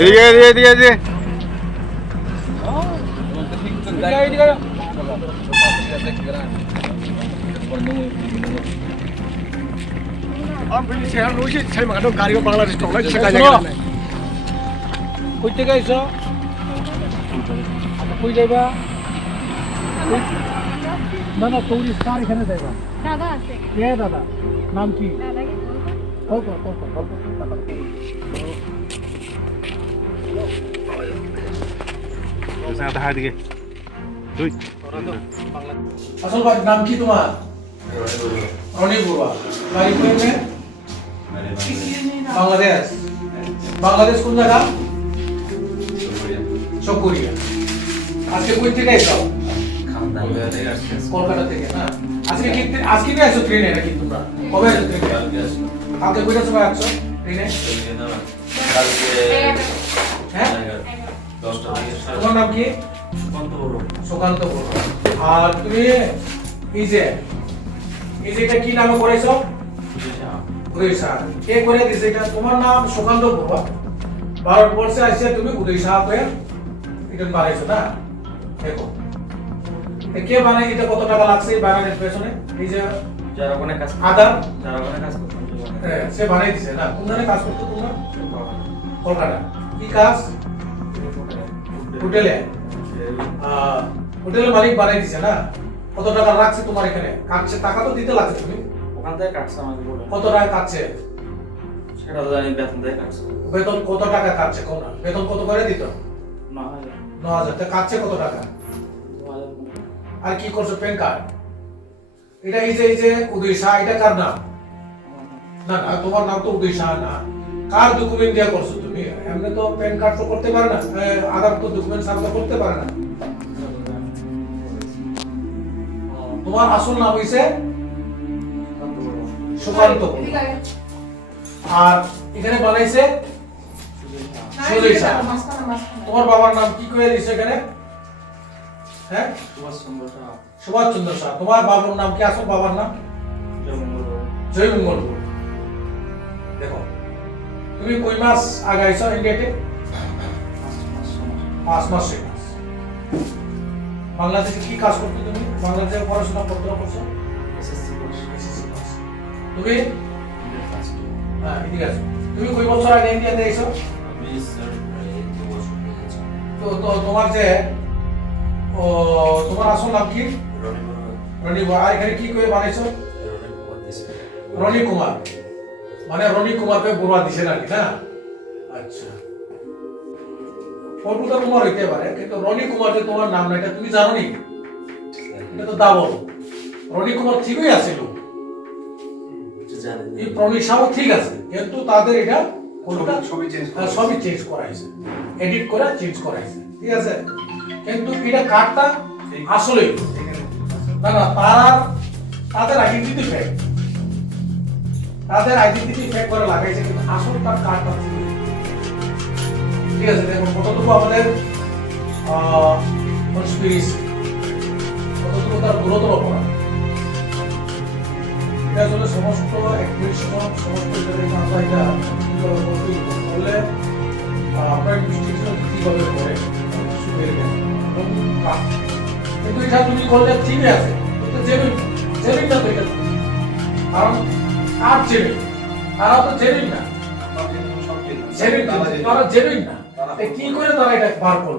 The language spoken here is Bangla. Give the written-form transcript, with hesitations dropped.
এদিকে কই থেকে আইছো কই যাইবা না না টুরিস্ট কার এখানে যাইবা দাদা আছে কে দাদা নাম কি দাদা দিকে তুই আসল ভাই নাম কি তোমার রনি বড়ুয়া বাড়ি কোথায় বাংলাদেশ বাংলাদেশ কোন জায়গা চকরিয়া আজকে কই থেকে আইছো কলকাতা থেকে না আজকে কি আইছো ট্রেনে নাকি তোমরা কবে আইছো ট্রেনে কালকে কয়টার সময় আসছো ট্রেনে হ্যাঁ 10টা তোমার নাম কি সুকান্ত বড়ুয়া আর তুমি এই যে এটা কি নামে করেছো উদয় শাহ কে করে দিছে এটা তোমার নাম সুকান্ত বড়ুয়া ভারতবর্ষে আসছে তুমি উদয় শাহ কে এটা বানাইছো না দেখো কে বানাই এটা কত টাকা লাগছে বানানোর পেছনে এই যে যারা ওখানে কাজ আদার করতে সে বানাই দিছে না কোন ধরনের কাজ করতে তোমরা কলকাতা কি কাজ হোটেলে হোটেলের মালিক বানাই দিছে না কত টাকা রাখছে তোমার এখানে কাটছে টাকা তো দিতে লাগছে তুমি ওখান থেকে কাটছে আমাকে বলে কত টাকা কাটছে সেটা তো জানি বেতন দেয় কাটছে বেতন কত টাকা কাটছে কোন বেতন কত করে দিত না হয় 9000 টাকা কাটছে কত টাকা আর কি করছো প্যান কার্ড এটা এই যে উদয় শাহ এটা কার নাম না না তোমার নাম তো উদয় শাহ না কার ডকুমেন্ট দিয়া করছো তুমি এমনি তো প্যান কার্ড তো করতে পারে না আধার তো ডকুমেন্ট সাবমিট করতে পারে না তোমার আসল নাম হইছে সুকান্ত আর এখানে বানাইছে সুজয় শাহ তোমার বাবার নাম কি করে দিছে এখানে হ্যাঁ সুভাষ চন্দ্র শাহ তোমার বাবার নাম কি আসল বাবার নাম জয়মঙ্গল দেখো তুমি কই মাস আগে আইছো ইন্ডিয়াতে 5 মাস 6 মাস বাংলাদেশে কি কাজ করতে তুমি বাংলাদেশে পড়াশোনা করছো তুমি হ্যাঁ এদিকে আসো তুমি কই বছর আগে ইন্ডিয়াতে আইছো তো তোমার যে তোমার আসল নাম কি রনি বড়ুয়া আর এখানে কি করে বানাইছো রনি কুমার মানে রনি কুমারকে বড়ুয়া দিছে নাকি না আচ্ছা পরপুতা কুমার হইতে পারে কিন্তু রনি কুমার যে তোমার নাম না এটা তুমি জানো নি এটা তো দাবল রনি কুমার ঠিকই আছে লোক এই প্রনিশাও ঠিক আছে কিন্তু তাদের এটা কোনটা সবই চেঞ্জ করাইছে এডিট করে চেঞ্জ করাইছে ঠিক আছে কিন্তু এটা কার্ডটা আসলে না না তাদের আইডেন্টিটি ফেক করে লাগাইছে কিন্তু আসল তার কার্ডটা ঠিক আছে দেখুন কতটুকু আমাদের কনস্পিরেসি কতটুকু তার গুরুতর অপরাধ এটা আসলে সমস্ত সমস্ত আমরা এটা বললে আপনার ইনভেস্টিগেশন কিভাবে করে কিন্তু এটা তুমি করলে ঠিক আছে জেনুইন না তো এটা কারণ আর জেনুইন তারা তো জেনুইন না তারা জেনুইন না কি করে তারা এটা বার করবে